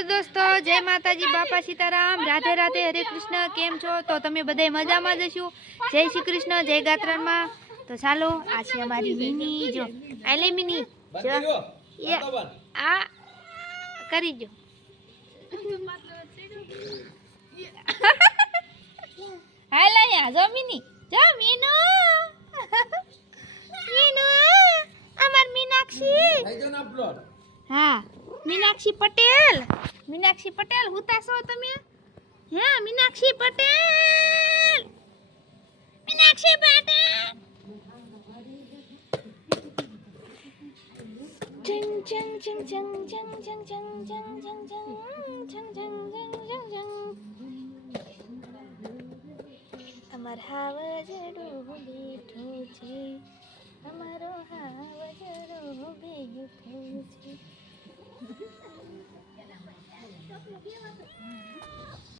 Hello દોસ્તો, જય માતાજી, બાપા સીતારામ, રાધે રાધે, હરે કૃષ્ણ. કેમ છો? તો તમે બધા મજામાં જ હશો. જય શ્રી કૃષ્ણ, જય ગાત્રામાં. તો ચાલો, આ છે અમારી મિની. જો આલે મિની, જો આ કરી જો. હાલ અહીંયા જો મિની, જો મીનુ, મીનુ અમાર મીનાક્ષી. હા, મીનાક્ષી પટેલ. મીનાક્ષી પટેલ હુતા છો તમે? હે મીનાક્ષી પટેલ, મીનાક્ષી પટેલ. ચંગ ચંગ ચંગ ચંગ ચંગ ચંગ ચંગ ચંગ ચંગ ચંગ ચંગ ચંગ ચંગ. અમાર હાવજડો બેઠો છે, અમારો હાવજડો બેઠો છે.